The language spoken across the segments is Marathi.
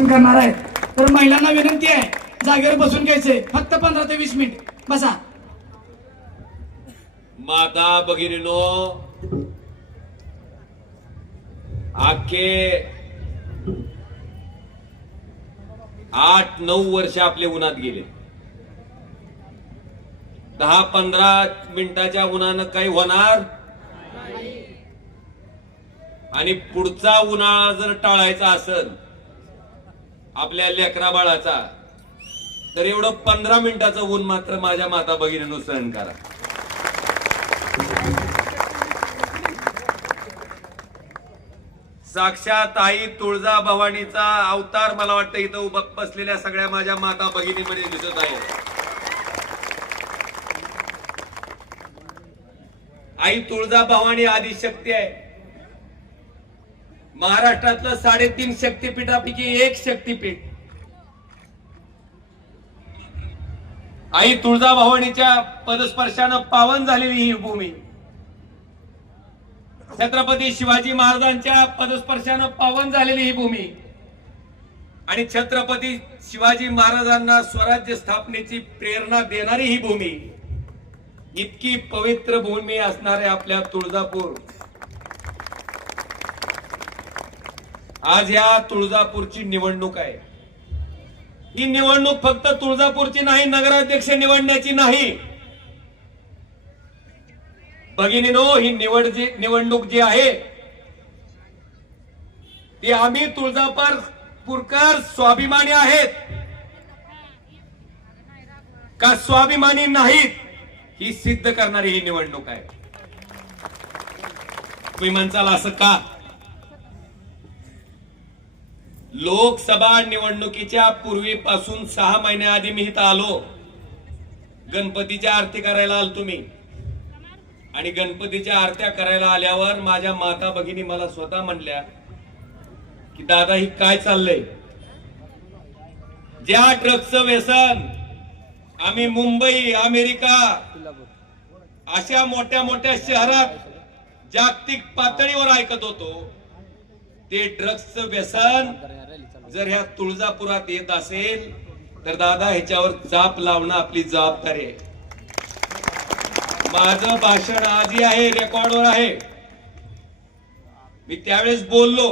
मार्गदर्शन करणार आहेत. तर महिलांना विनंती आहे जागेवर बसून घ्यायचंय फक्त पंधरा ते वीस मिनिट. बसा. माता भगिनीनो आखे आठ नऊ वर्ष आपले उन्हात गेले. दहा पंधरा मिनिटाच्या उन्हानं काही होणार? आणि पुढचा उन्हाळा जर टाळायचा असेल आपल्या लेकरा बाळाचा. तर एवढं पंधरा मिनिटाचं ऊन मात्र माझ्या माता भगिनीनं सहन करा. साक्षात आई तुळजा भवानीचा अवतार मला वाटतं इथं उभं बसलेल्या सगळ्या माझ्या माता भगिनीमध्ये दिसत आहे. आई तुळजा भवानी आदिशक्ती आहे. महाराष्ट्रातलं साडेतीन शक्तीपीठापैकी एक शक्तीपीठ. आई तुळजा भवानीच्या पदस्पर्शानं पावन झालेली ही भूमी. छत्रपती शिवाजी महाराजांच्या पदस्पर्शानं पावन झालेली ही भूमी. आणि छत्रपती शिवाजी महाराजांना स्वराज्य स्थापनेची प्रेरणा देणारी ही भूमी. इतकी पवित्र भूमी असणारे आपल्या तुळजापूर. आज या तुळजापूरची निवडणूक आहे. ही निवडणूक फक्त तुळजापूरची नाही नगराध्यक्ष निवडण्याची नाही. भगिनीनो ही निवड जी निवडणूक जी आहे ती आम्ही तुळजापूरपूरकर स्वाभिमानी आहेत. का स्वाभिमानी नाहीत ही सिद्ध करणारी ही निवडणूक आहे. तुम्ही म्हणचाल असं का? लोकसभा निवडणुकीच्या पूर्वीपासून सहा महिन्याआधी मी इथं आलो. गणपतीच्या आरती करायला आलो तुम्ही. आणि गणपतीच्या आरत्या करायला आल्यावर माझ्या माता भगिनी मला स्वतः म्हणल्या की दादा ही काय चाललंय? ज्या ट्रकचं व्यसन आम्ही मुंबई अमेरिका अशा मोठ्या मोठ्या शहरात जागतिक पातळीवर ऐकत होतो. ते ड्रग्जचं व्यसन जर ह्या तुळजापुरात येत असेल तर दादा ह्याच्यावर जाप लावणं आपली जबाबदारी आहे. माझं भाषण आजही आहे रेकॉर्डवर आहे. मी त्यावेळेस बोललो.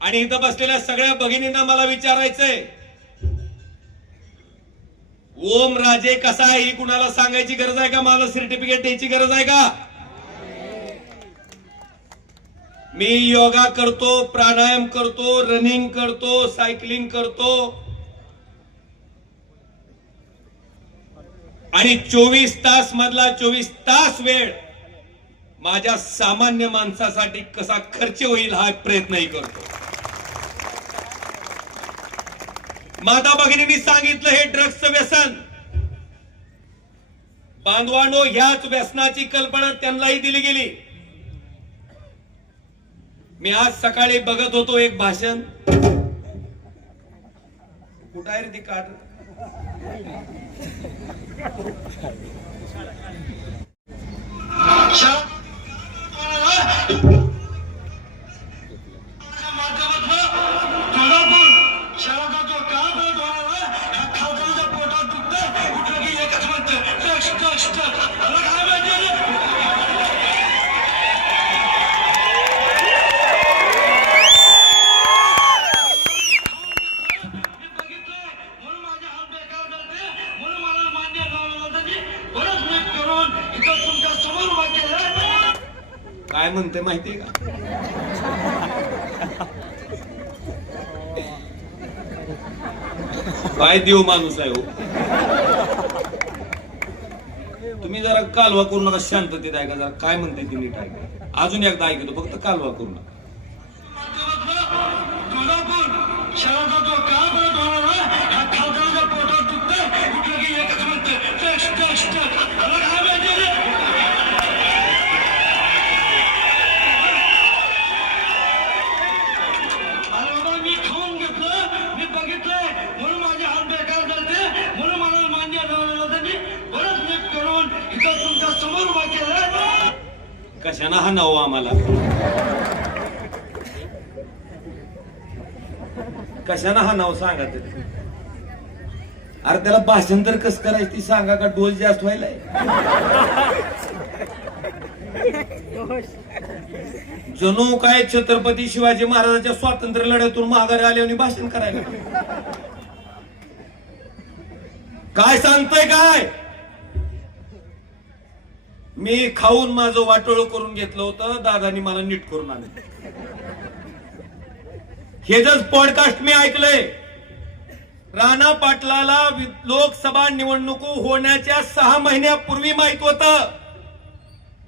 आणि इथं बसलेल्या सगळ्या भगिनींना मला विचारायचंय ओम राजे कसा आहे? ही कुणाला सांगायची गरज आहे का? माझं सर्टिफिकेट द्यायची गरज आहे का? मी योगा करतो प्राणायाम करतो रनिंग करतो सायकलिंग करतो. आणि चोवीस तास मधला चोवीस तास वेळ माझ्या सामान्य माणसासाठी कसा खर्च होईल हा प्रयत्नही करतो. माता भगिनींनी सांगितलं हे ड्रग्सचं व्यसन. बांधवानो ह्याच व्यसनाची कल्पना त्यांनाही दिली गेली. मी आज सकाळी बघत होतो एक भाषण. कुठं आहे रे ती कार्ड काय म्हणते माहितीये का? काय देव माणूस आहे हो? तुम्ही जरा कालवा करू नका शांततेत ऐका जरा काय म्हणते ती नीट ऐका. अजून एकदा ऐकतो फक्त कालवा करू नका मी खाऊन घेतलं मी बघितलंय म्हणून माझे हात बेकार झाले म्हणून मला मान्य झालं त्यांनी बरंच नीट करून इथं तुमच्या उभा कशानं हा नवं आम्हाला? कशानं हा नाव सांगा तरी अरे त्याला भाषण तर कस करायचं ती सांगा का? डोस जास्त व्हायलाय. जणू काय छत्रपती शिवाजी महाराजांच्या स्वातंत्र्य लढ्यातून माघारी आले आणि भाषण करायला? काय सांगतय काय? मी खाऊन माझं वाटोळ करून घेतलं होतं दादानी मला नीट करून आणलं. हे जर पॉडकास्ट मी ऐकलंय राणा पाटलाला लोकसभा निवडणूक होण्याच्या सहा महिन्यापूर्वी माहीत होत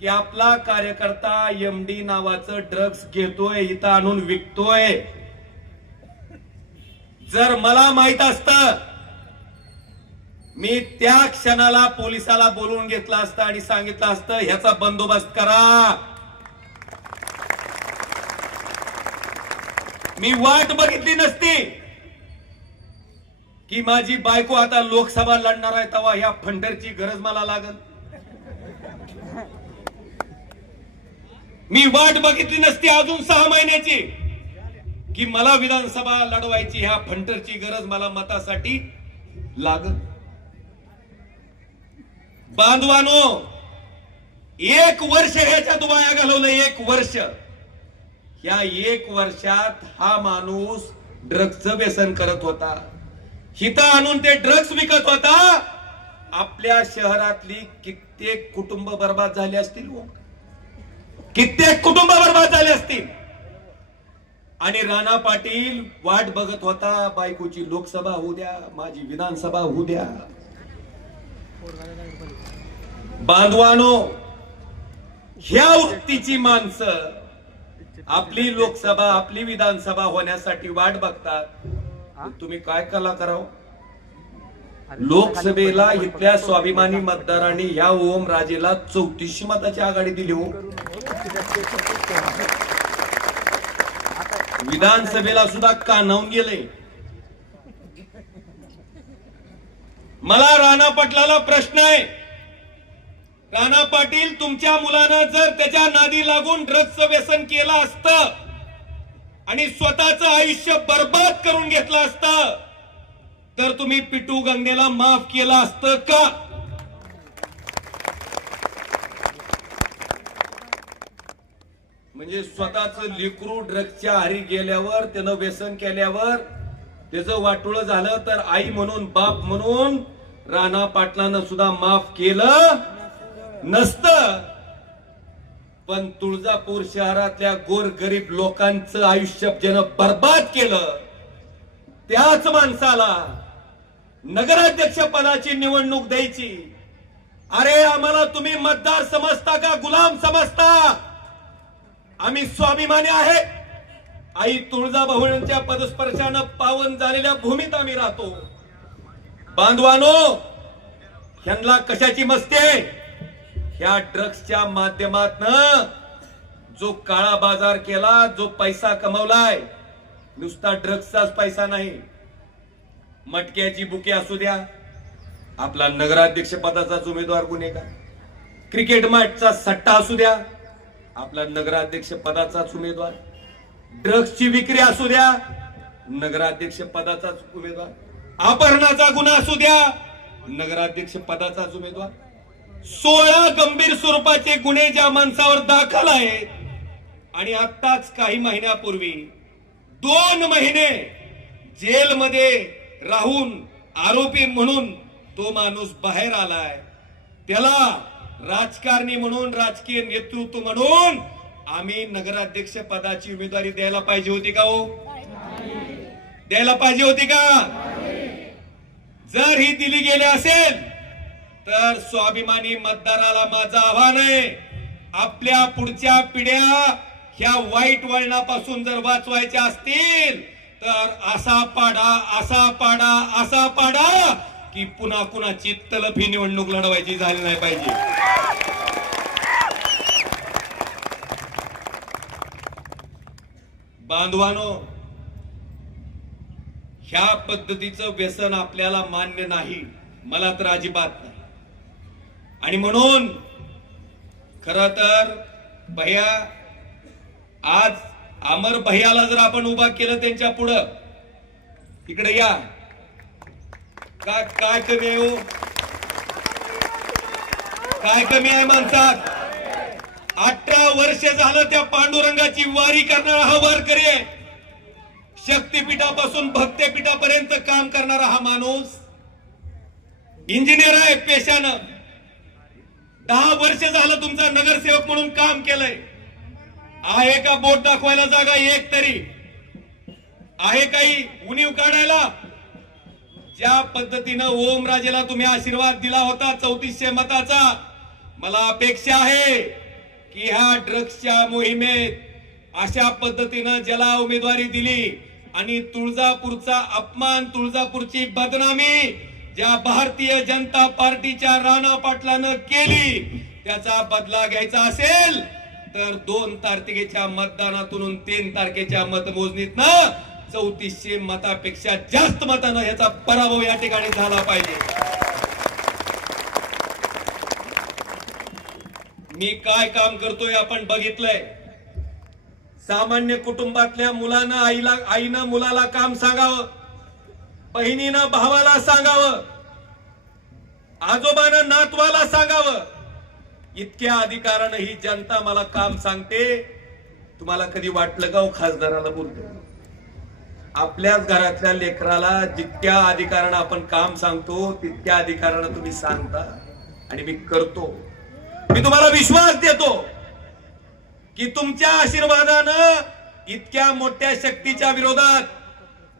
की आपला कार्यकर्ता एम डी नावाचं ड्रग्ज घेतोय इथं आणून विकतोय. जर मला माहीत असतं मी त्या क्षणाला पोलिसाला बोलवून घेतलं असतं आणि सांगितलं असतं ह्याचा बंदोबस्त करा. मी वाट बघितली नसती की माझी बायको आता लोकसभा लढणार आहे तेव्हा ह्या फंडरची गरज मला लागल. मी वाट बघितली नसती अजून सहा महिन्याची की मला विधानसभा लढवायची ह्या फंटरची गरज मला मतासाठी लागल. बांधवानो एक वर्ष ह्याच्यात वाया घालवलं एक वर्ष. या एक वर्षात हा माणूस ड्रग्जचं व्यसन करत होता. हिथं आणून ते ड्रग्ज विकत होता. आपल्या शहरातली कित्येक कुटुंब बर्बाद झाली असतील हो. कित्येक कुटुंब बर्बाद झाले असतील. आणि राणा पाटील वाट बघत होता बायकोची लोकसभा होऊ द्या माझी विधानसभा होऊ द्या. बांधवानो ह्या वृत्तीची माणसं आपली लोकसभा आपली विधानसभा होण्यासाठी वाट बघतात. तुम्ही काय कला करावं लोकसभेला इथल्या स्वाभिमानी मतदारांनी ह्या ओम राजेला चौतीसशे मताची आघाडी दिली हो. विधानसभेला सुद्धा कानावून गेले. मला राणा पाटलाला प्रश्न आहे. राणा पाटील तुमच्या मुलानं जर त्याच्या नादी लागून ड्रग्जचं व्यसन केलं असतं आणि स्वतःच आयुष्य बर्बाद करून घेतलं असतं तर तुम्ही पिटू गंगेला माफ केलं असतं का? म्हणजे स्वतःच लिकरू ड्रग्जच्या आरी गेल्यावर त्यानं व्यसन केल्यावर त्याचं वाटोळ झालं तर आई म्हणून बाप म्हणून राणा पाटलानं सुद्धा माफ केलं नसत. पण तुळजापूर शहरातल्या गोरगरीब लोकांचं आयुष्य ज्यानं बर्बाद केलं त्याच माणसाला नगराध्यक्षपदाची निवडणूक द्यायची. अरे आम्हाला तुम्ही मतदार समजता का गुलाम समजता? आम्ही स्वाभिमानी आहे. आई तुळजाभवानीच्या पदस्पर्शानं पावन झालेल्या भूमीत आम्ही राहतो. बांधवानो ह्यांना कशाची मस्ती आहे? ह्या ड्रग्सच्या माध्यमातन जो काळा बाजार केला जो पैसा कमवलाय नुसता ड्रग्सचाच पैसा नाही. मटक्याची बुके असू द्या आपला नगराध्यक्ष पदाचाच उमेदवार गुन्हेगार क्रिकेट मॅचचा सट्टा असू द्या आपला नगराध्यक्ष पदाचाच उमेदवार. ड्रग्सची विक्री असू द्या नगराध्यक्ष पदाचाच उमेदवार. अपहरणाचा गुन्हा असू द्या. नगराध्यक्ष पदाचाच उमेदवार. सोळा गंभीर स्वरूपाचे गुन्हे ज्या माणसावर दाखल आहेत आणि आत्ताच काही महिन्यापूर्वी दोन महिने जेलमध्ये राहून आरोपी म्हणून तो माणूस बाहेर आलाय. त्याला राजकारणी म्हणून राजकीय नेतृत्व म्हणून आम्ही नगराध्यक्ष पदाची उमेदवारी द्यायला पाहिजे होती का हो? द्यायला पाहिजे होती का? जर ही दिली गेली असेल तर स्वाभिमानी मतदाराला माझं आव्हान आहे आपल्या पुढच्या पिढ्या ह्या वाईट वळणापासून जर वाचवायच्या असतील तर असा पाडा असा पाडा असा पाडा की पुन्हा कुणाची तलफी निवडणूक लढवायची झाली नाही पाहिजे. बांधवानो ह्या पद्धतीचं व्यसन आपल्याला मान्य नाही. मला तर अजिबात नाही. आणि म्हणून खर तर भैया आज अमर भैयाला जर आपण उभा केलं त्यांच्या पुढं इकडे या. का काय कमी आहे हो? काय कमी आहे माणसात अठरा वर्ष झालं त्या पांडुरंगाची वारी करणारा हा वारकरी आहे. शक्तीपीठापासून भक्तपीठापर्यंत काम करणारा हा माणूस इंजिनियर आहे पेशानं. दहा वर्ष झालं तुमचा नगरसेवक म्हणून काम केलंय. आहे का बोट दाखवायला जागा एक तरी? आहे काही उणीव काढायला? ज्या पद्धतीनं ओम राजेला तुम्ही आशीर्वाद दिला होता चौतीसशे मताचा मला अपेक्षा आहे की ह्या ड्रग्सच्या मोहिमेत अशा पद्धतीनं ज्याला उमेदवारी दिली आणि तुळजापूरचा अपमान तुळजापूरची बदनामी ज्या भारतीय जनता पार्टीच्या राणा पाटलानं केली त्याचा बदला घ्यायचा असेल तर दोन तारखेच्या मतदानातून तीन तारखेच्या मतमोजणीतनं चौतीसशे मतापेक्षा जास्त मतानं याचा पराभव या ठिकाणी झाला पाहिजे. मी काय काम करतोय आपण बघितलंय. सामान्य कुटुंबातल्या मुलानं आईला आईनं मुलाला काम सांगावं बहिणीनं भावाला सांगावं आजोबानं नातवाला सांगावं. इतक्या अधिकारानं ही जनता मला काम सांगते. तुम्हाला कधी वाटलं का हो खासदाराला बोलतो आपल्याच घरातल्या लेकराला जितक्या अधिकारानं आपण काम सांगतो तितक्या अधिकारानं तुम्ही सांगता आणि मी करतो. मी तुम्हाला विश्वास देतो. की तुमच्या आशीर्वादानं इतक्या मोठ्या शक्तीच्या विरोधात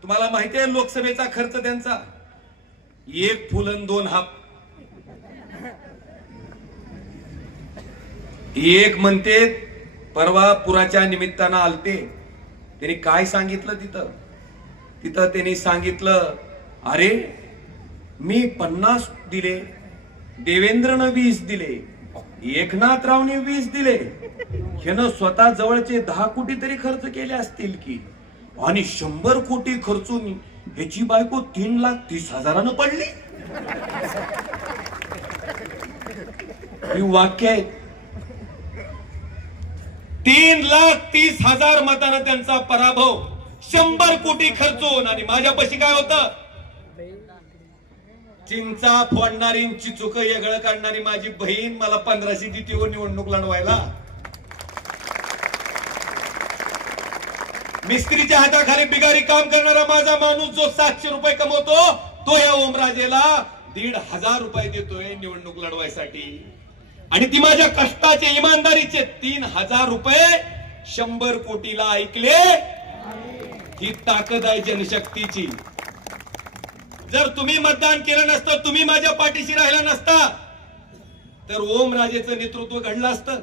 तुम्हाला माहिती आहे लोकसभेचा खर्च त्यांचा? एक फुलन दोन हाप. एक म्हणते परवा पुराच्या निमित्तानं आलते. त्यांनी काय सांगितलं तिथं? तिथं त्यांनी सांगितलं अरे मी पन्नास दिले देवेंद्रनं वीस दिले एकनाथरावने वीस दिले ह्यानं स्वतः जवळचे दहा कोटी तरी खर्च केले असतील की. आणि शंभर कोटी खर्चून ह्याची बायको तीन लाख तीस हजारानं पडली. ही वाक्य आहे. तीन लाख तीस हजार मतानं त्यांचा पराभव शंभर कोटी खर्चून. आणि माझ्यापाशी काय होत? चिंचा फोडणारी चुक येगळं काढणारी माझी बहीण मला पंधराशे देते व निवडणूक लढवायला मिस्त्रीच्या हाताखाली बिगारी काम करणारा माझा माणूस जो सातशे रुपये कमवतो तो या ओमराजेला दीड हजार रुपये देतोय निवडणूक लढवायसाठी. आणि ती माझ्या कष्टाचे इमानदारीचे तीन हजार रुपये शंभर कोटीला ऐकले. ही ताकद आहे जनशक्तीची. जर तुम्ही मतदान केलं नसतं तुम्ही माझ्या पाठीशी राहिला नसता तर ओम राजेचं नेतृत्व घडलं असतं.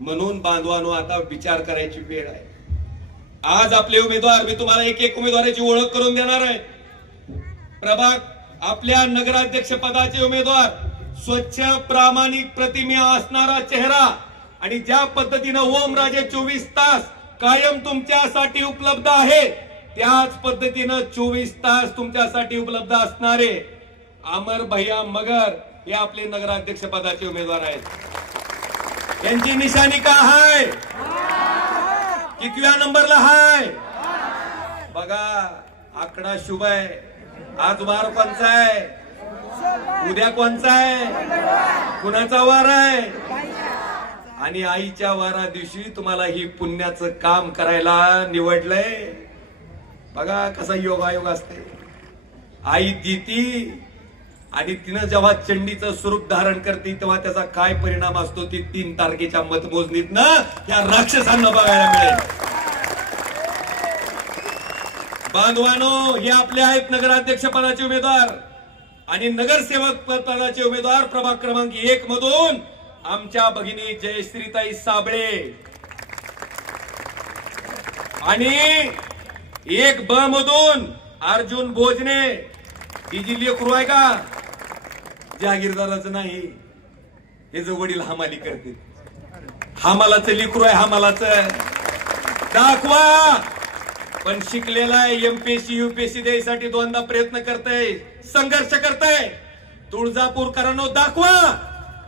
म्हणून बांधवानो आता विचार करायची वेळ आहे. आज आपले उमेदवार मी तुम्हाला एक एक उमेदवाराची ओळख करून देणार आहे. प्रभाग आपल्या नगराध्यक्ष पदाचे उमेदवार स्वच्छ प्रामाणिक प्रतिमा असणारा चेहरा आणि ज्या पद्धतीनं ओम राजे चोवीस तास कायम तुमच्यासाठी उपलब्ध आहे त्याच पद्धतीनं चोवीस तास तुमच्यासाठी उपलब्ध असणारे अमर भैया मगर हे आपले नगराध्यक्ष पदाचे उमेदवार आहेत. यांची निशाणी का आहे कितव्या नंबरला हाय? बघा आकडा शुभ आहे. आज वार कोणचा आहे? उद्या कोणचा आहे? कुणाचा वार आहे? आणि आईच्या वारा दिवशी तुम्हाला ही पुण्याचं काम करायला निवडलंय. बघा कसा योगायोग असते. आई दिती आणि तिनं जेव्हा चंडीचं स्वरूप धारण करते तेव्हा त्याचा काय परिणाम असतो ती तीन तारखेच्या मतमोजणीतनं या राक्षसांना बघायला मिळेल. बांधवानो हे आपले आहेत नगराध्यक्ष पदाचे उमेदवार आणि नगरसेवक पदाचे उमेदवार प्रभाग क्रमांक एक मधून आमच्या भगिनी जयश्रीताई साबळे. आणि एक ब मधून अर्जुन भोजने. ही जी कुरू आहे का? जहागीरदाराचं नाही. हे जो वडील हमाली करते हमालाचं लिकरू आहे हमालाच. दाखवा! पण शिकलेला एमपीएससी युपीएससी द्यायसाठी दोनदा प्रयत्न करताय संघर्ष करताय. तुळजापूरकरांनो दाखवा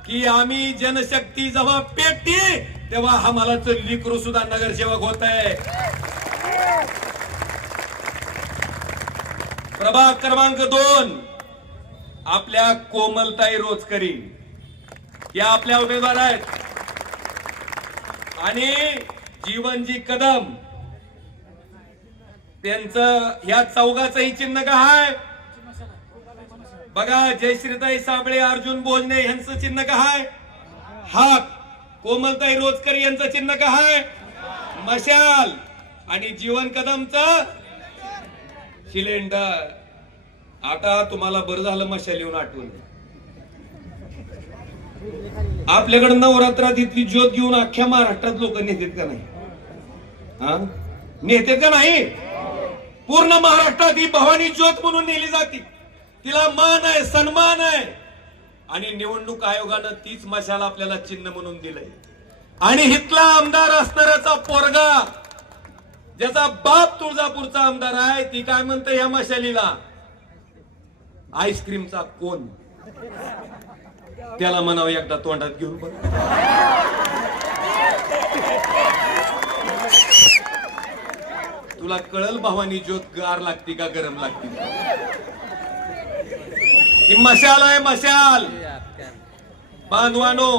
की आम्ही जनशक्ती जेव्हा पेटती तेव्हा हमालाच लिकरू सुद्धा नगरसेवक होत आहे प्रभाग क्रमांक दोन. आपल्या कोमलताई रोजकरी. या आपल्या उमेदवार आहेत. आणि जीवनजी कदम. त्यांचं ह्या चौघाचंही चिन्ह का बघा जयश्रीताई साबळे अर्जुन बोजने यांचं चिन्ह का आहे हात कोमलताई रोजकर यांचं चिन्ह का हाय? मशाल. आणि जीवन कदमचं? सिलेंडर. आता तुम्हाला बरं झालं मशाल येऊन आठवण आपल्याकडे नवरात्रात इथली ज्योत घेऊन अख्ख्या महाराष्ट्रात लोक नेतात का नाही? हा? नेतात का नाही? पूर्ण महाराष्ट्रात ही भवानी ज्योत म्हणून नेली जाते. तिला मान आहे सन्मान आहे. आणि निवडणूक आयोगानं तीच मशाल आपल्याला चिन्ह म्हणून दिलंय. आणि हितला आमदार असणाऱ्याचा पोरगा ज्याचा बाप तुळजापूरचा आमदार आहे ती काय म्हणते या मशालीला? आईस्क्रीमचा कोण? त्याला म्हणावं एकदा तोंडात घेऊन बघ. तुला कळल भावानी ज्योत गार लागते का गरम लागते? ही मशाल आहे मशाल. बांधवानो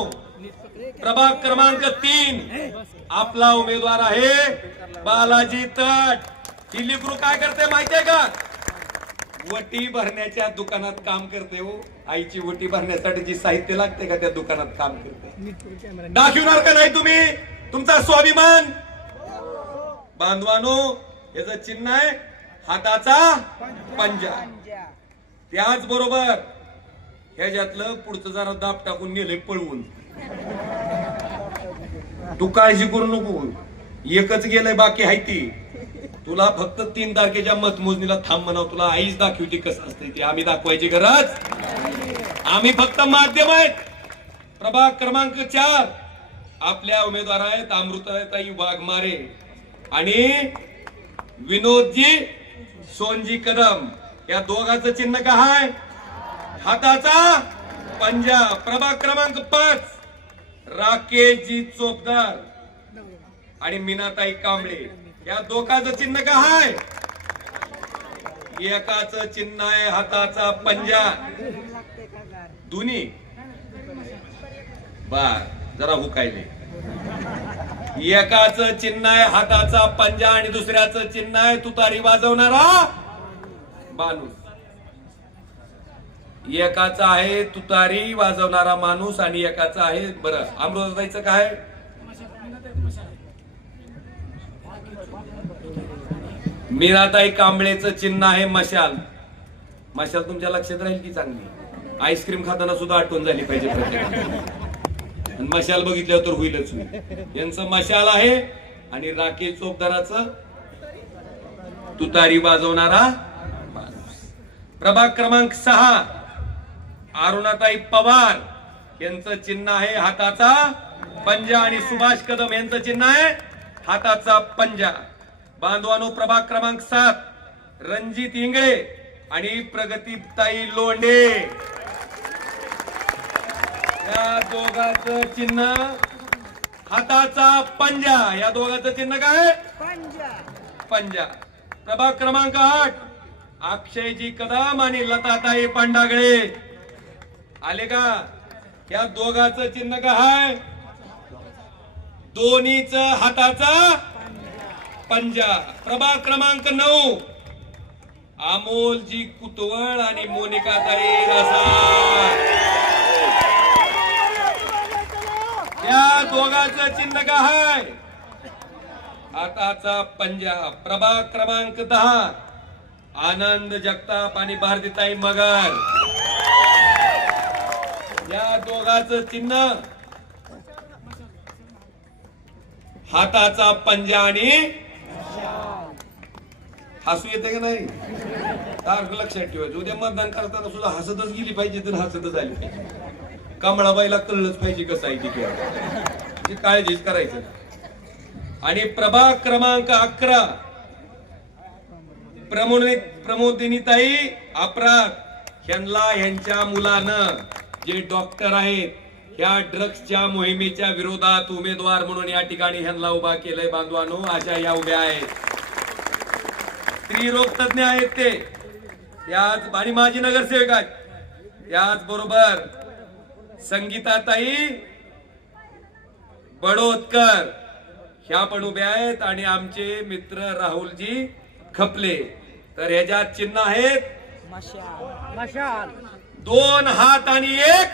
प्रभाग क्रमांक तीन. आपला उमेदवार आहे बालाजी तट. ही लिकरू काय करते माहितीये का? वटी भरण्याच्या दुकानात काम करते हो. आईची वटी भरण्यासाठी जी साहित्य लागते का त्या दुकानात काम करते. दाखवणार का नाही तुम्ही? तुमचा स्वाभिमान. बांधवानो याच चिन्ह आहे हाताचा पंजा. त्याच बरोबर ह्याच्यातलं पुढचं जरा दाब टाकून नेले पळवून. तू काळजी करू नको. एकच गेलंय बाकी आहे ती. तुला फक्त तीन तारखेच्या मतमोजणीला थांब म्हणाव. तुला आईच दाखवते कसं असते ते. आम्ही दाखवायची गरज? आम्ही फक्त माध्यम आहेत. प्रभाग क्रमांक चार. आपल्या उमेदवार आहेत अमृताताई वाघमारे आणि विनोदजी सोनजी कदम. या दोघांचं चिन्ह काय आहे हाताचा पंजा. प्रभाग क्रमांक पाच. राकेशजी चोपदार आणि मीनाताई कांबळे. या दोघांचं चिन्ह का आहे एकाच चिन्ह आहे हाताचा पंजा. दोन्ही? बर जरा हुकायले एकाच चिन्ह आहे हाताचा पंजा आणि दुसऱ्याच चिन्ह आहे तुतारी वाजवणारा माणूस. एकाचा आहे तुतारी वाजवणारा माणूस आणि एकाचा आहे बरं अमृताईचं काय? मीराताई कांबळेचं चिन्ह आहे मशाल. मशाल तुमच्या लक्षात राहील की चांगली? आईस्क्रीम खाताना सुद्धा आठवण झाली पाहिजे प्रत्येकाला. मशाल बघितल्यावर तर होईलच होईल. यांचं मशाल आहे आणि राकेश चोपदाराचं तुतारी वाजवणारा प्रभाग क्रमांक सहा अरुणाताई पवार यांचं चिन्ह आहे हाताचा पंजा आणि सुभाष कदम यांचं चिन्ह आहे हाताचा पंजा. बांधवानो प्रभाग क्रमांक सात रणजित इंगळे आणि प्रगतीताई लोंढे. या दोघांचं चिन्ह हाताचा पंजा. या दोघांचं चिन्ह काय? पंजा. प्रभाग क्रमांक आठ अक्षयजी कदम आणि लताताई पांडागळे. आले का? या दोघांचं चिन्ह काय? दोन्हीच हाताचा पंजा प्रभाग क्रमांक नऊ. अमोलजी कुतवळ आणि मोनिका ताई या दोघांचं चिन्ह काय आताचा पंजा प्रभाग क्रमांक दहा. आनंद जगताप आणि भारतीताई मगर. या दोघांचं चिन्ह. हाताचा पंजा आणि हसू येते का नाही? सारखं लक्षात ठेवायचं. उद्या मतदान करताना सुद्धा हसतच गेली पाहिजे तर हसतच आली पाहिजे. कमळाबाईला कळलंच पाहिजे कसं आहे तिथे ती काळजीच करायचं आणि प्रभाग क्रमांक अकरा. प्रमोद प्रमोदिनीताई अपराध. ह्यांना ह्यांच्या मुलानं जे डॉक्टर आहेत ह्या ड्रग्सच्या मोहिमेच्या विरोधात उमेदवार म्हणून या ठिकाणी ह्यांना उभा केलंय. बांधवानो अशा या उभ्या आहेत. स्त्रीरोग तज्ञ आहेत ते. त्याच आणि माझी नगरसेवक आहेत. त्याच बरोबर संगीताताई बडोदकर. ह्या पण उभ्या आहेत आणि आमचे मित्र राहुलजी खपले. तर ह्याच्यात चिन्ह आहेत. दोन हात आणि एक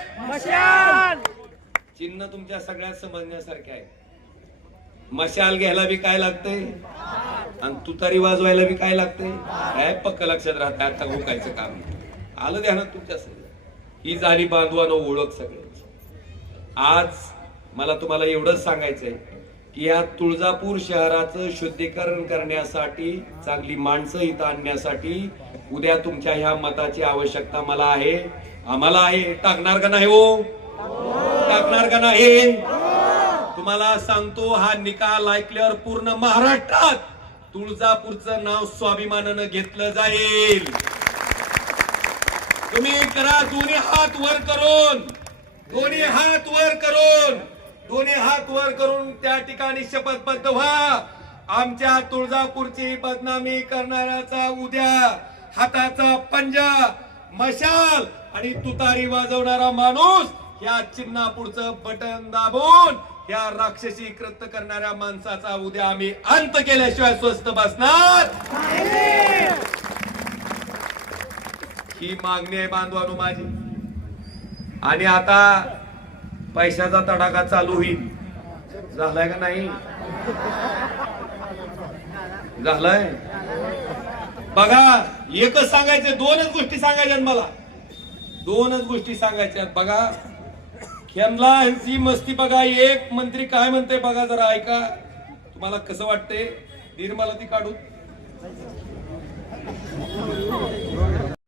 चिन्ह तुमच्या सगळ्यात समजण्यासारखे आहे. मशाल घ्यायला बी काय लागतंय? आणि तुतारी वाजवायला बी काय लागतंय? काय पक्क लक्षात राहत आता हुकायचं काम आलं ध्यानात तुमच्या सगळं. ही झाली बांधवानं ओळख सगळ्यांची. आज मला तुम्हाला एवढंच सांगायचंय की या तुळजापूर शहराचं शुद्धीकरण करण्यासाठी चांगली माणसं इथं आणण्यासाठी उद्या तुमच्या ह्या मताची आवश्यकता मला आहे. आम्हाला आहे. टाकणार का नाही हो? टाकणार का नाही? तुम्हाला सांगतो हा निकाल ऐकल्यावर पूर्ण महाराष्ट्रात तुळजापूरचं नाव स्वाभिमानानं घेतलं जाईल. तुम्ही करा दोन्ही हात वर करून दोन्ही हात वर करून दोन्ही हात वर करून त्या ठिकाणी शपथबद्ध व्हा. आमच्या तुळजापूरची बदनामी करणाऱ्याचा उद्या हाताचा पंजा मशाल आणि तुतारी वाजवणारा माणूस या चिन्हापूरचं बटन दाबून या राक्षसी कृत्य करणाऱ्या माणसाचा उद्या आम्ही अंत केल्याशिवाय स्वस्त बसणार. ही मागणी आहे बांधवानो माझी. आणि आता पैशाचा तडाखा चालू होईल. झालाय का नाही? झालाय? बघा एकच सांगायचं दोनच गोष्टी सांगायच्या मला. दोनच गोष्टी सांगायच्या बघा खेमला ह्यांची मस्ती बघा एक मंत्री काय म्हणते बघा जरा ऐका. तुम्हाला कसं वाटतंय? निर्मला ती काढू.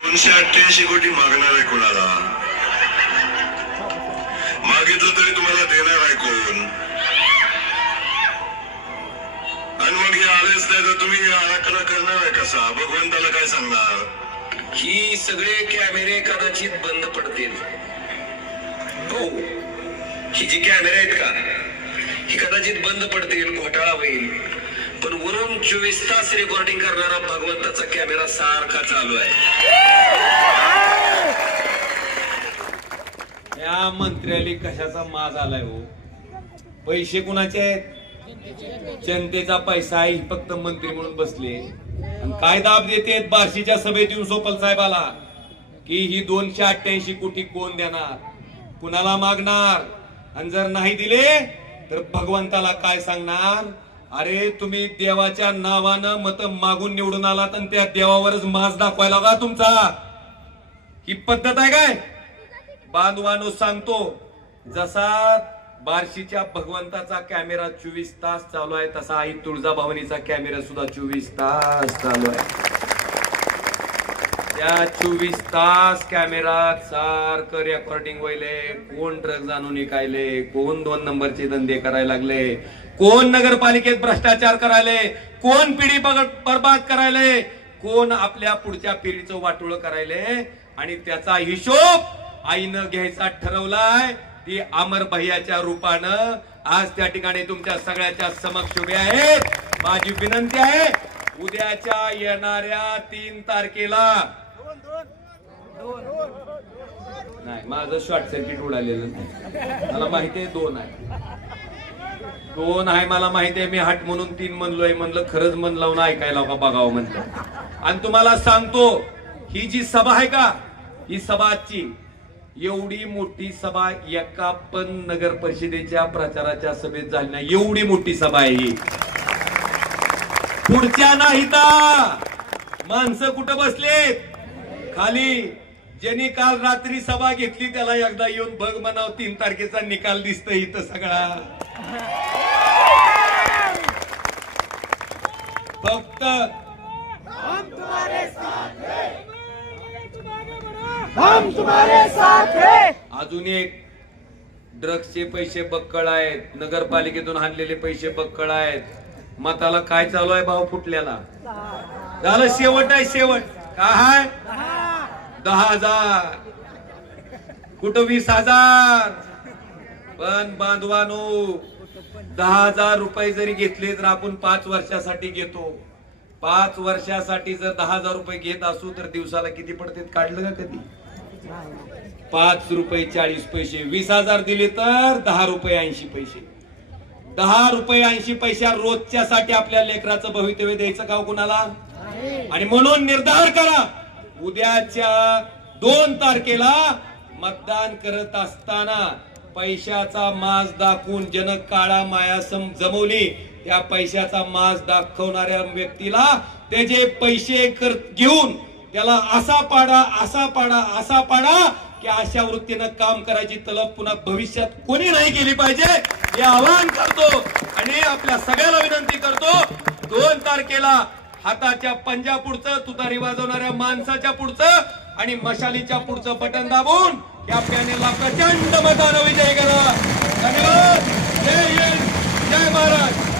दोनशे अठ्ठ्याऐंशी कोटी मागणार आहे कोणाला? मागितलं तरी तुम्हाला देणार आहे कोण? आणि मग हे आलेच नाही तर तुम्ही आराखडा करणार आहे कसा? भगवंताला काय सांगणार? ही सगळे कॅमेरे कदाचित बंद पडतील. हो. ही जी कॅमेरे आहेत का ही कदाचित बंद पडतील घोटाळा होईल. पण वरून चोवीस तास रेकॉर्डिंग करणारा भगवंताचा कॅमेरा सारखा चालू आहे. या मंत्र्याली कशाचा माज आलाय हो? पैसे कुणाचे आहेत? जनतेचा पैसा आहे फक्त मंत्री म्हणून बसले. आणि काय दाब देते बार्शीच्या सभेत येऊन सोपल साहेबाला? की ही दोनशे अठ्ठ्याऐंशी कोटी कोण देणार? कुणाला मागणार? आणि जर नाही दिले तर भगवंताला काय सांगणार? अरे तुम्ही देवाच्या नावानं मत मागून निवडून आलात आणि त्या देवावरच माज दाखवायला का तुमचा. ही पद्धत आहे काय? बांधवानो सांगतो जसा बार्शीच्या भगवंताचा कॅमेरा चोवीस तास चालू आहे तसा आई तुळजाभवानीचा कॅमेरा सुद्धा चोवीस तास चालू आहे. त्या चोवीस तास कॅमेरात सारखं रेकॉर्डिंग व्हायले. कोण ड्रग्ज आणून विकायले? कोण दोन नंबरचे धंदे करायला लागले? कोण नगरपालिकेत भ्रष्टाचार करायले? कोण पिढी बर्बाद करायले? कोण आपल्या पुढच्या पिढीचं वाटोळ करायले? आणि त्याचा हिशोब आईनं घ्यायचा ठरवलाय. ती अमर भैयाच्या रूपानं आज त्या ठिकाणी तुमच्या सगळ्याच्या समक्ष उभे आहेत माझी विनंती आहे उद्याच्या येणाऱ्या तीन तारखेला. नाही माझं शॉर्ट सर्किट उडालेलं नाही. मला माहिती आहे दोन आहे. दोन आहे मला माहिती आहे मी हट म्हणून तीन म्हणलोय म्हणलं खरंच मन लावून ऐकायला का बघावं म्हणलं. आणि तुम्हाला सांगतो ही जी सभा आहे का ही सभाची एवढी मोठी सभा एका पण नगर परिषदेच्या प्रचाराच्या सभेत झाली नाही एवढी मोठी सभा आहे ही. पुढच्या नाहीता माणसं कुठं बसलेत? खाली. ज्यांनी काल रात्री सभा घेतली त्याला एकदा येऊन बघ म्हणाव तीन तारखेचा निकाल दिसतोय इथं सगळा. फक्त अजून एक. ड्रग्सचे पैसे बक्कळ आहेत. नगरपालिकेतून आणलेले पैसे बक्कळ आहेत. मताला काय चालू आहे भाव फुटल्याला? झालं शेवट आहे शेवट. काय दहा हजार. कुठं वीस हजार? पण बांधवानो दहा हजार रुपये जरी घेतले तर आपण पाच वर्षासाठी घेतो. पाच वर्षासाठी जर दहा हजार रुपये घेत असू तर दिवसाला किती पडते काढलं का कधी? पाच रुपये चाळीस पैसे वीस हजार दिले तर दहा रुपये ऐंशी पैसे. दहा रुपये ऐंशी पैशा रोजच्या साठी आपल्या लेकराचं भवितव्य द्यायचं का हो कुणाला? आणि म्हणून निर्धार करा. उद्याच्या दोन तारखेला मतदान करत असताना पैशाचा माज दाखवून जन काळा माया सम जमवली त्या पैशाचा माज दाखवणाऱ्या व्यक्तीला ते जे पैसे कर घेऊन त्याला असा पाडा असा पाडा असा पाडा की अशा वृत्तीनं काम करायची तलब पुन्हा भविष्यात कोणी नाही केली पाहिजे हे आवाहन करतो आणि आपल्या सगळ्याला विनंती करतो दोन तारखेला हाताच्या पंजा पुढचं तुतारी वाजवणाऱ्या माणसाच्या पुढचं आणि मशालीच्या पुढचं बटन दाबून या पॅनेलला प्रचंड मतानं विजय करा धन्यवाद. जय हिंद. जय महाराज.